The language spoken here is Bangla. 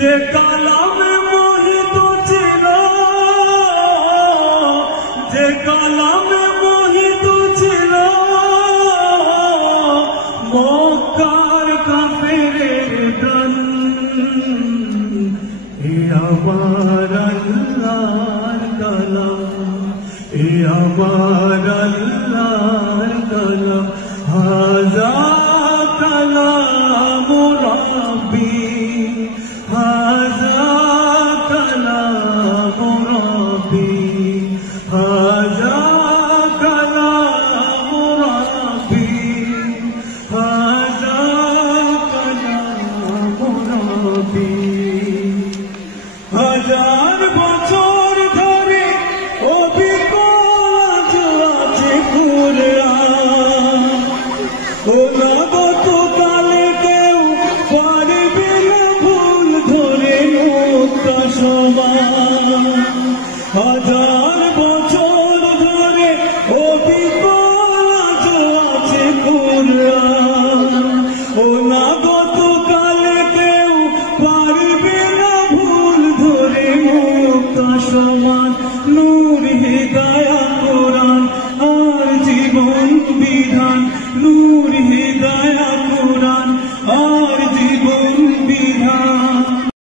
যে কালামে মোহিত ছিল, যে কালামে মোহিত ছিল মক্কার কাফেরের প্রাণ, এ আমার আল্লাহর কালাম, এ আমার আল্লাহর কালাম, হাযা কালাম রাব্বি, হাযা কালাম রাব্বি, হাযা কালাম রাব্বি, হাযা কালাম রাব্বি। হাজার বছর ধরে অবিকল আছে কুরআন, অনাগত কালে কেউ পারবে না ভুল ধরে মুক্তা সমান। হাজার বছর ধরে অবিকল আছে কুরআন, অনাগত কালে কেউ পারবে না ভুল ধরে মুক্তা সমান। নূর হিদায়াত